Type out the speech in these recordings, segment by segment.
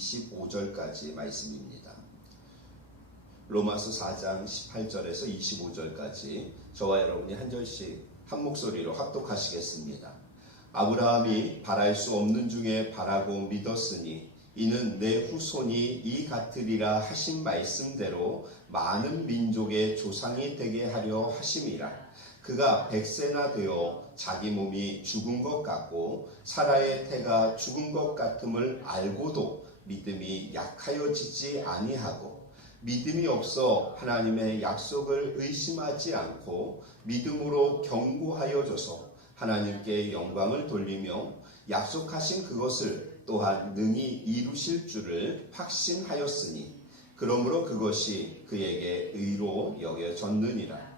25절까지 말씀입니다. 로마서 4장 18절에서 25절까지 저와 여러분이 한 절씩 한 목소리로 합독하시겠습니다. 아브라함이 바랄 수 없는 중에 바라고 믿었으니 이는 내 후손이 이 같으리라 하신 말씀대로 많은 민족의 조상이 되게 하려 하심이라. 그가 100세나 되어 자기 몸이 죽은 것 같고 사라의 태가 죽은 것 같음을 알고도 믿음이 약하여지지 아니하고 믿음이 없어 하나님의 약속을 의심하지 않고 믿음으로 견고하여져서 하나님께 영광을 돌리며 약속하신 그것을 또한 능히 이루실 줄을 확신하였으니 그러므로 그것이 그에게 의로 여겨졌느니라.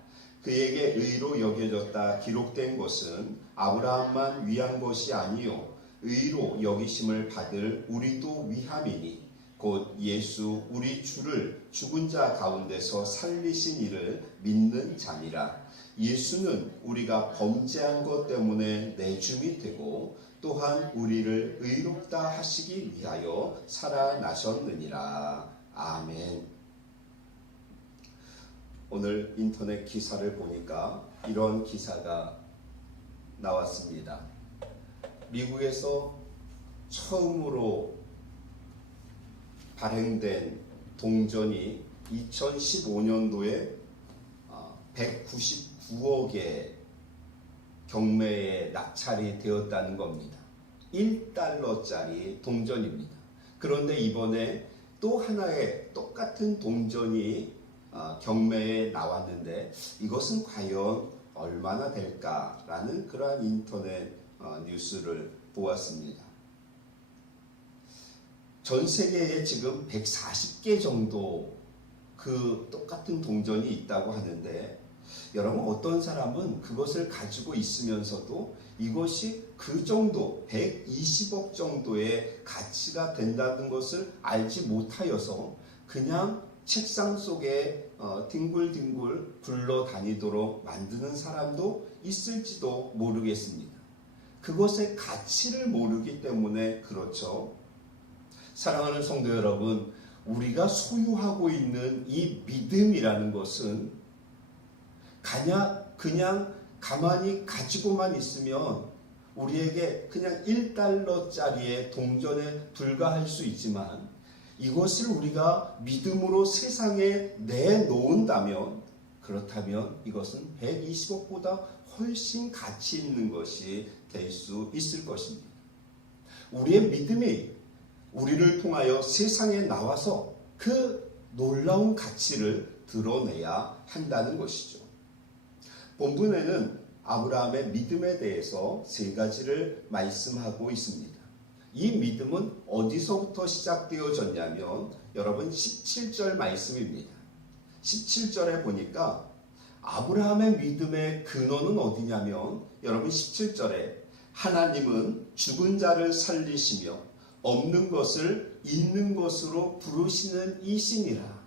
그에게 의로 여겨졌다 기록된 것은 아브라함만 위한 것이 아니요 의로 여기심을 받을 우리도 위함이니 곧 예수 우리 주를 죽은 자 가운데서 살리신 이를 믿는 자니라. 예수는 우리가 범죄한 것 때문에 내줌이 되고 또한 우리를 의롭다 하시기 위하여 살아나셨느니라. 아멘. 오늘 인터넷 기사를 보니까 이런 기사가 나왔습니다. 미국에서 처음으로 발행된 동전이 2015년도에 199억의 경매에 낙찰이 되었다는 겁니다. 1달러짜리 동전입니다. 그런데 이번에 또 하나의 똑같은 동전이 경매에 나왔는데 이것은 과연 얼마나 될까라는 그러한 인터넷 뉴스를 보았습니다. 전 세계에 지금 140개 정도 그 똑같은 동전이 있다고 하는데 여러분 어떤 사람은 그것을 가지고 있으면서도 이것이 그 정도 120억 정도의 가치가 된다는 것을 알지 못하여서 그냥 책상 속에 뒹굴뒹굴 굴러다니도록 만드는 사람도 있을지도 모르겠습니다. 그것의 가치를 모르기 때문에 그렇죠. 사랑하는 성도 여러분, 우리가 소유하고 있는 이 믿음이라는 것은 그냥 가만히 가지고만 있으면 우리에게 그냥 1달러짜리의 동전에 불과할 수 있지만 이것을 우리가 믿음으로 세상에 내놓는다면 그렇다면 이것은 120억보다 훨씬 가치 있는 것이 될 수 있을 것입니다. 우리의 믿음이 우리를 통하여 세상에 나와서 그 놀라운 가치를 드러내야 한다는 것이죠. 본문에는 아브라함의 믿음에 대해서 세 가지를 말씀하고 있습니다. 이 믿음은 어디서부터 시작되어졌냐면 여러분 17절 말씀입니다. 17절에 보니까 아브라함의 믿음의 근원은 어디냐면 여러분 17절에 하나님은 죽은 자를 살리시며 없는 것을 있는 것으로 부르시는 이시니라.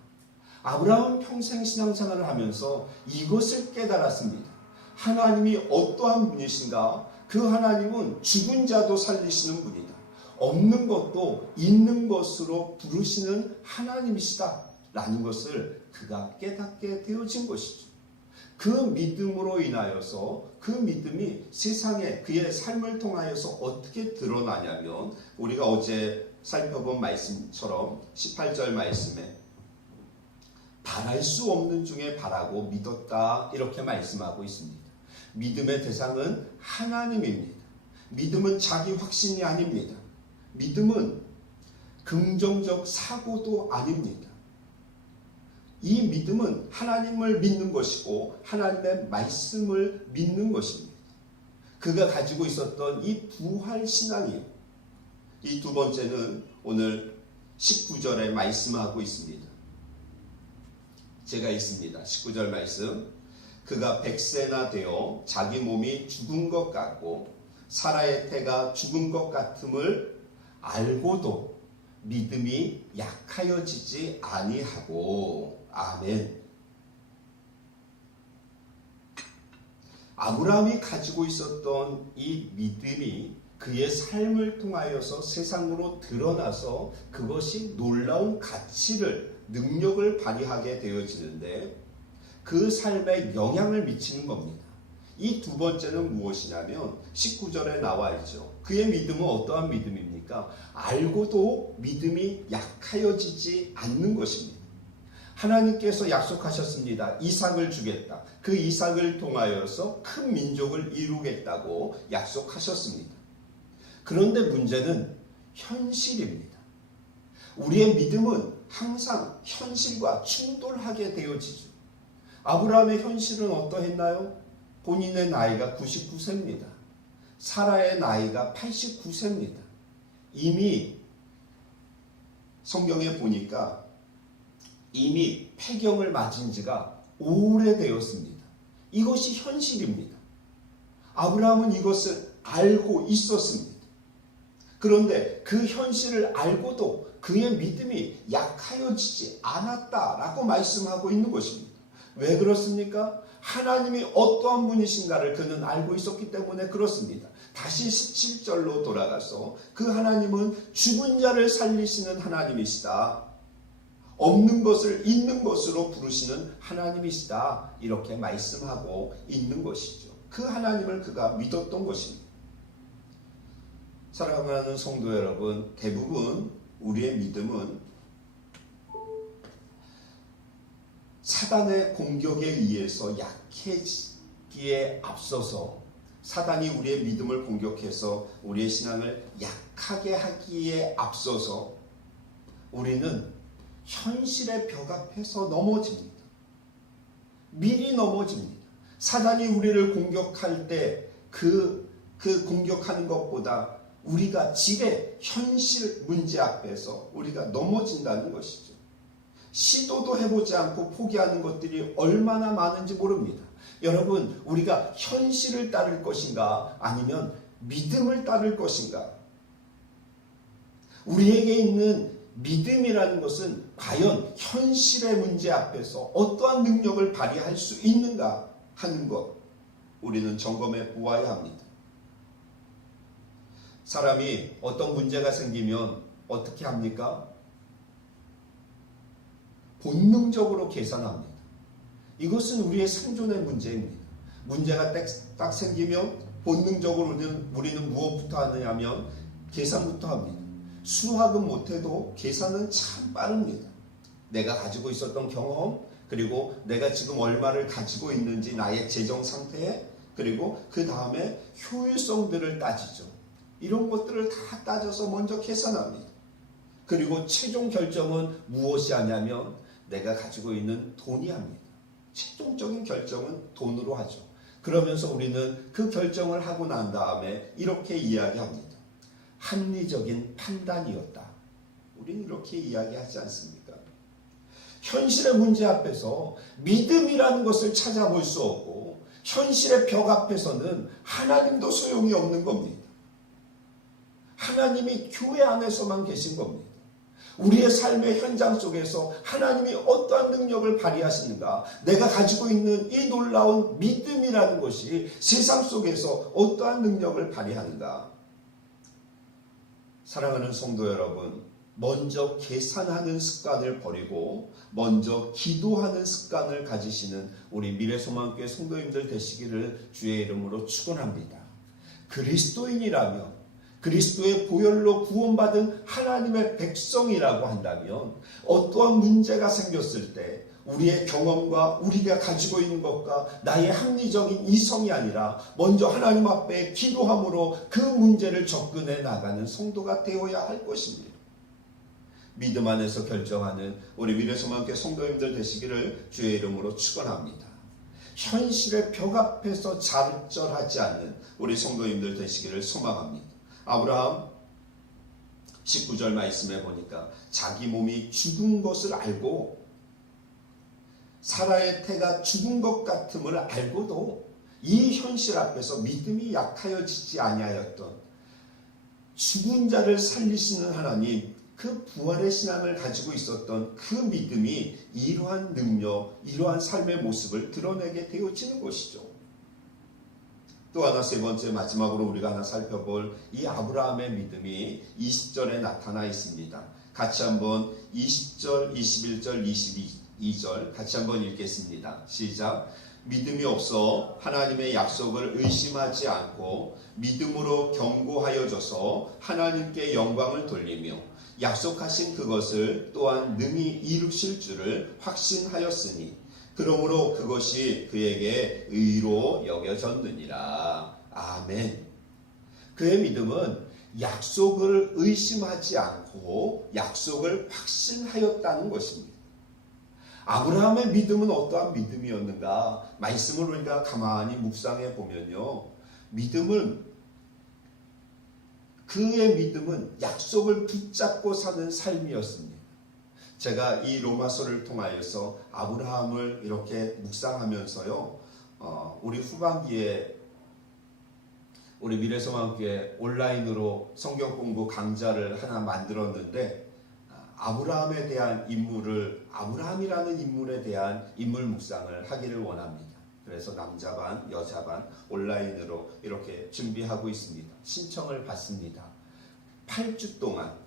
아브라함은 평생 신앙생활을 하면서 이것을 깨달았습니다. 하나님이 어떠한 분이신가? 그 하나님은 죽은 자도 살리시는 분이다. 없는 것도 있는 것으로 부르시는 하나님이시다 라는 것을 그가 깨닫게 되어진 것이죠. 그 믿음으로 인하여서 그 믿음이 세상에 그의 삶을 통하여서 어떻게 드러나냐면 우리가 어제 살펴본 말씀처럼 18절 말씀에 바랄 수 없는 중에 바라고 믿었다 이렇게 말씀하고 있습니다. 믿음의 대상은 하나님입니다. 믿음은 자기 확신이 아닙니다. 믿음은 긍정적 사고도 아닙니다. 이 믿음은 하나님을 믿는 것이고 하나님의 말씀을 믿는 것입니다. 그가 가지고 있었던 이 부활 신앙이요. 이 두 번째는 오늘 19절에 말씀하고 있습니다. 제가 있습니다. 19절 말씀. 그가 100세나 되어 자기 몸이 죽은 것 같고 사라의 태가 죽은 것 같음을 알고도 믿음이 약하여지지 아니하고. 아멘. 아브라함이 가지고 있었던 이 믿음이 그의 삶을 통하여서 세상으로 드러나서 그것이 놀라운 가치를, 능력을 발휘하게 되어지는데 그 삶에 영향을 미치는 겁니다. 이 두 번째는 무엇이냐면 19절에 나와 있죠. 그의 믿음은 어떠한 믿음입니까? 알고도 믿음이 약하여지지 않는 것입니다. 하나님께서 약속하셨습니다. 이삭을 주겠다. 그 이삭을 통하여서 큰 민족을 이루겠다고 약속하셨습니다. 그런데 문제는 현실입니다. 우리의 믿음은 항상 현실과 충돌하게 되어지죠. 아브라함의 현실은 어떠했나요? 본인의 나이가 99세입니다. 사라의 나이가 89세입니다. 이미 성경에 보니까 이미 폐경을 맞은 지가 오래되었습니다. 이것이 현실입니다. 아브라함은 이것을 알고 있었습니다. 그런데 그 현실을 알고도 그의 믿음이 약하여지지 않았다라고 말씀하고 있는 것입니다. 왜 그렇습니까? 하나님이 어떠한 분이신가를 그는 알고 있었기 때문에 그렇습니다. 다시 17절로 돌아가서 그 하나님은 죽은 자를 살리시는 하나님이시다. 없는 것을 있는 것으로 부르시는 하나님이시다. 이렇게 말씀하고 있는 것이죠. 그 하나님을 그가 믿었던 것입니다. 사랑하는 성도 여러분, 대부분 우리의 믿음은 사단의 공격에 의해서 약해지기에 앞서서 사단이 우리의 믿음을 공격해서 우리의 신앙을 약하게 하기에 앞서서 우리는 현실의 벽 앞에서 넘어집니다. 미리 넘어집니다. 사단이 우리를 공격할 때 그 공격하는 것보다 우리가 지레 현실 문제 앞에서 우리가 넘어진다는 것이죠. 시도도 해보지 않고 포기하는 것들이 얼마나 많은지 모릅니다. 여러분, 우리가 현실을 따를 것인가 아니면 믿음을 따를 것인가? 우리에게 있는 믿음이라는 것은 과연 현실의 문제 앞에서 어떠한 능력을 발휘할 수 있는가 하는 것, 우리는 점검해 보아야 합니다. 사람이 어떤 문제가 생기면 어떻게 합니까? 본능적으로 계산합니다. 이것은 우리의 생존의 문제입니다. 문제가 딱 생기면 본능적으로 우리는 무엇부터 하느냐면 계산부터 합니다. 수학은 못해도 계산은 참 빠릅니다. 내가 가지고 있었던 경험, 그리고 내가 지금 얼마를 가지고 있는지, 나의 재정 상태, 그리고 그 다음에 효율성들을 따지죠. 이런 것들을 다 따져서 먼저 계산합니다. 그리고 최종 결정은 무엇이 하냐면 내가 가지고 있는 돈이 합니다. 최종적인 결정은 돈으로 하죠. 그러면서 우리는 그 결정을 하고 난 다음에 이렇게 이야기합니다. 합리적인 판단이었다. 우리는 이렇게 이야기하지 않습니까? 현실의 문제 앞에서 믿음이라는 것을 찾아볼 수 없고 현실의 벽 앞에서는 하나님도 소용이 없는 겁니다. 하나님이 교회 안에서만 계신 겁니다. 우리의 삶의 현장 속에서 하나님이 어떠한 능력을 발휘하시는가, 내가 가지고 있는 이 놀라운 믿음이라는 것이 세상 속에서 어떠한 능력을 발휘하는가. 사랑하는 성도 여러분, 먼저 계산하는 습관을 버리고 먼저 기도하는 습관을 가지시는 우리 미래소망교회 성도님들 되시기를 주의 이름으로 축원합니다. 그리스도인이라면, 그리스도의 보혈로 구원받은 하나님의 백성이라고 한다면 어떠한 문제가 생겼을 때 우리의 경험과 우리가 가지고 있는 것과 나의 합리적인 이성이 아니라 먼저 하나님 앞에 기도함으로 그 문제를 접근해 나가는 성도가 되어야 할 것입니다. 믿음 안에서 결정하는 우리 미래소망교회 성도님들 되시기를 주의 이름으로 축원합니다. 현실의 벽 앞에서 좌절하지 않는 우리 성도님들 되시기를 소망합니다. 아브라함 19절 말씀에 보니까 자기 몸이 죽은 것을 알고 사라의 태가 죽은 것 같음을 알고도 이 현실 앞에서 믿음이 약하여지지 아니하였던 죽은 자를 살리시는 하나님, 그 부활의 신앙을 가지고 있었던 그 믿음이 이러한 능력, 이러한 삶의 모습을 드러내게 되어지는 것이죠. 또 하나 세 번째 마지막으로 우리가 하나 살펴볼 이 아브라함의 믿음이 20절에 나타나 있습니다. 같이 한번 20절, 21절, 22절 같이 한번 읽겠습니다. 시작. 믿음이 없어 하나님의 약속을 의심하지 않고 믿음으로 견고하여져서 하나님께 영광을 돌리며 약속하신 그것을 또한 능히 이루실 줄을 확신하였으니 그러므로 그것이 그에게 의로 여겨졌느니라. 아멘. 그의 믿음은 약속을 의심하지 않고 약속을 확신하였다는 것입니다. 아브라함의 믿음은 어떠한 믿음이었는가? 말씀을 우리가 가만히 묵상해 보면요. 그의 믿음은 약속을 붙잡고 사는 삶이었습니다. 제가 이 로마서를 통하여서 아브라함을 이렇게 묵상하면서요. 우리 후반기에 우리 미래소망교회 온라인으로 성경 공부 강좌를 하나 만들었는데 아브라함이라는 인물에 대한 인물 묵상을 하기를 원합니다. 그래서 남자반, 여자반 온라인으로 이렇게 준비하고 있습니다. 신청을 받습니다. 8주 동안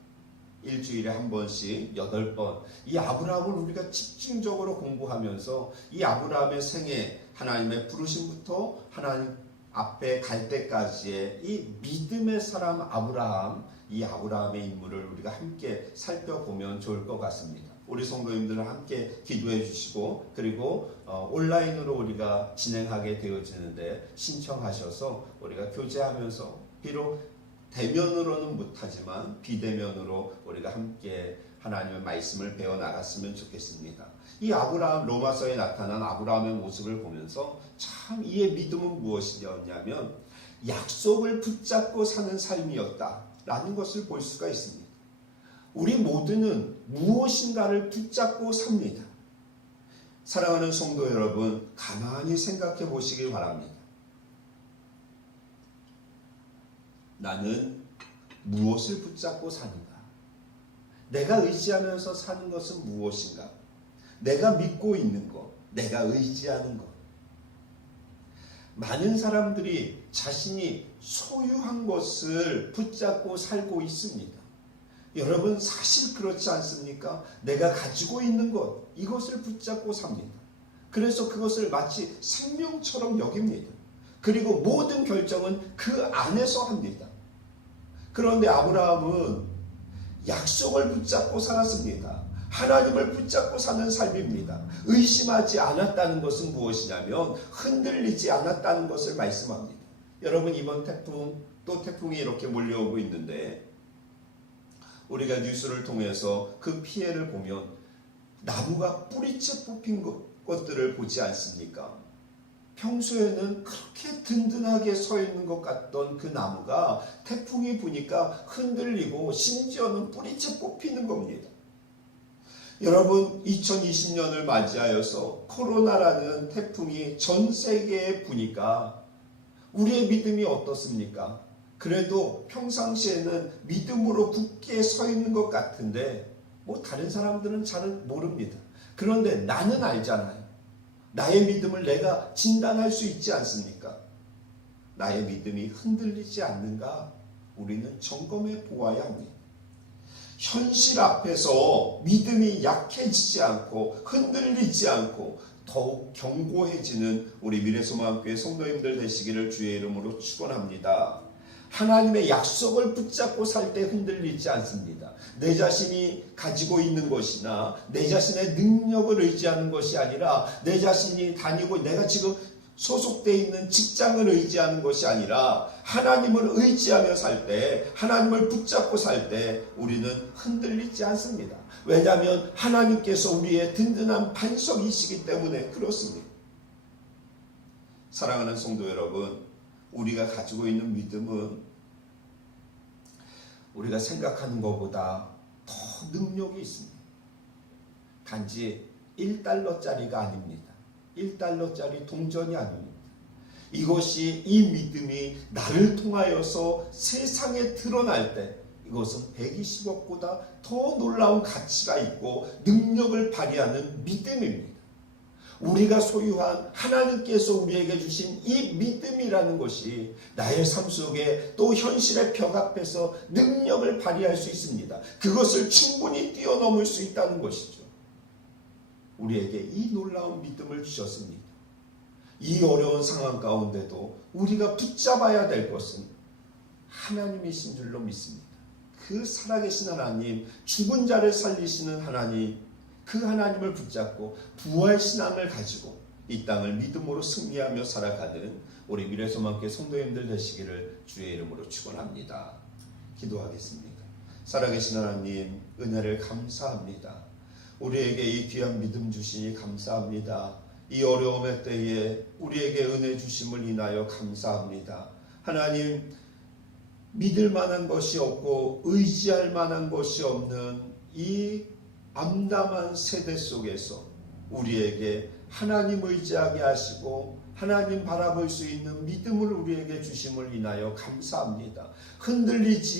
일주일에 한 번씩 8번 이 아브라함을 우리가 집중적으로 공부하면서 이 아브라함의 생애, 하나님의 부르심부터 하나님 앞에 갈 때까지의 이 믿음의 사람 아브라함, 이 아브라함의 인물을 우리가 함께 살펴보면 좋을 것 같습니다. 우리 성도님들은 함께 기도해 주시고 그리고 온라인으로 우리가 진행하게 되어지는데 신청하셔서 우리가 교제하면서 비록 대면으로는 못하지만 비대면으로 우리가 함께 하나님의 말씀을 배워나갔으면 좋겠습니다. 이 아브라함, 로마서에 나타난 아브라함의 모습을 보면서 참 이의 믿음은 무엇이었냐면 약속을 붙잡고 사는 삶이었다라는 것을 볼 수가 있습니다. 우리 모두는 무엇인가를 붙잡고 삽니다. 사랑하는 성도 여러분, 가만히 생각해 보시기 바랍니다. 나는 무엇을 붙잡고 사는가? 내가 의지하면서 사는 것은 무엇인가? 내가 믿고 있는 것, 내가 의지하는 것. 많은 사람들이 자신이 소유한 것을 붙잡고 살고 있습니다. 여러분 사실 그렇지 않습니까? 내가 가지고 있는 것, 이것을 붙잡고 삽니다. 그래서 그것을 마치 생명처럼 여깁니다. 그리고 모든 결정은 그 안에서 합니다. 그런데 아브라함은 약속을 붙잡고 살았습니다. 하나님을 붙잡고 사는 삶입니다. 의심하지 않았다는 것은 무엇이냐면 흔들리지 않았다는 것을 말씀합니다. 여러분 이번 또 태풍이 이렇게 몰려오고 있는데 우리가 뉴스를 통해서 그 피해를 보면 나무가 뿌리째 뽑힌 것들을 보지 않습니까? 평소에는 그렇게 든든하게 서 있는 것 같던 그 나무가 태풍이 부니까 흔들리고 심지어는 뿌리째 뽑히는 겁니다. 여러분 2020년을 맞이하여서 코로나라는 태풍이 전 세계에 부니까 우리의 믿음이 어떻습니까? 그래도 평상시에는 믿음으로 굳게 서 있는 것 같은데 다른 사람들은 잘 모릅니다. 그런데 나는 알잖아요. 나의 믿음을 내가 진단할 수 있지 않습니까? 나의 믿음이 흔들리지 않는가? 우리는 점검해 보아야 합니다. 현실 앞에서 믿음이 약해지지 않고 흔들리지 않고 더욱 견고해지는 우리 미래소망교회 성도님들 되시기를 주의 이름으로 축원합니다. 하나님의 약속을 붙잡고 살 때 흔들리지 않습니다. 내 자신이 가지고 있는 것이나 내 자신의 능력을 의지하는 것이 아니라 내 자신이 다니고 내가 지금 소속되어 있는 직장을 의지하는 것이 아니라 하나님을 의지하며 살 때, 하나님을 붙잡고 살 때 우리는 흔들리지 않습니다. 왜냐하면 하나님께서 우리의 든든한 반석이시기 때문에 그렇습니다. 사랑하는 성도 여러분, 우리가 가지고 있는 믿음은 우리가 생각하는 것보다 더 능력이 있습니다. 단지 1달러짜리가 아닙니다. 1달러짜리 동전이 아닙니다. 이것이 이 믿음이 나를 통하여서 세상에 드러날 때 이것은 120억보다 더 놀라운 가치가 있고 능력을 발휘하는 믿음입니다. 우리가 소유한 하나님께서 우리에게 주신 이 믿음이라는 것이 나의 삶 속에 또 현실의 벽 앞에서 능력을 발휘할 수 있습니다. 그것을 충분히 뛰어넘을 수 있다는 것이죠. 우리에게 이 놀라운 믿음을 주셨습니다. 이 어려운 상황 가운데도 우리가 붙잡아야 될 것은 하나님이신 줄로 믿습니다. 그 살아계신 하나님, 죽은 자를 살리시는 하나님, 그 하나님을 붙잡고 부활신앙을 가지고 이 땅을 믿음으로 승리하며 살아가는 우리 미래소망교회 성도님들 되시기를 주의 이름으로 축원합니다. 기도하겠습니다. 살아계신 하나님, 은혜를 감사합니다. 우리에게 이 귀한 믿음 주시니 감사합니다. 이 어려움의 때에 우리에게 은혜 주심을 인하여 감사합니다. 하나님, 믿을 만한 것이 없고 의지할 만한 것이 없는 이 암담한 세대 속에서 우리에게 하나님 의지하게 하시고 하나님 바라볼 수 있는 믿음을 우리에게 주심을 인하여 감사합니다. 흔들리지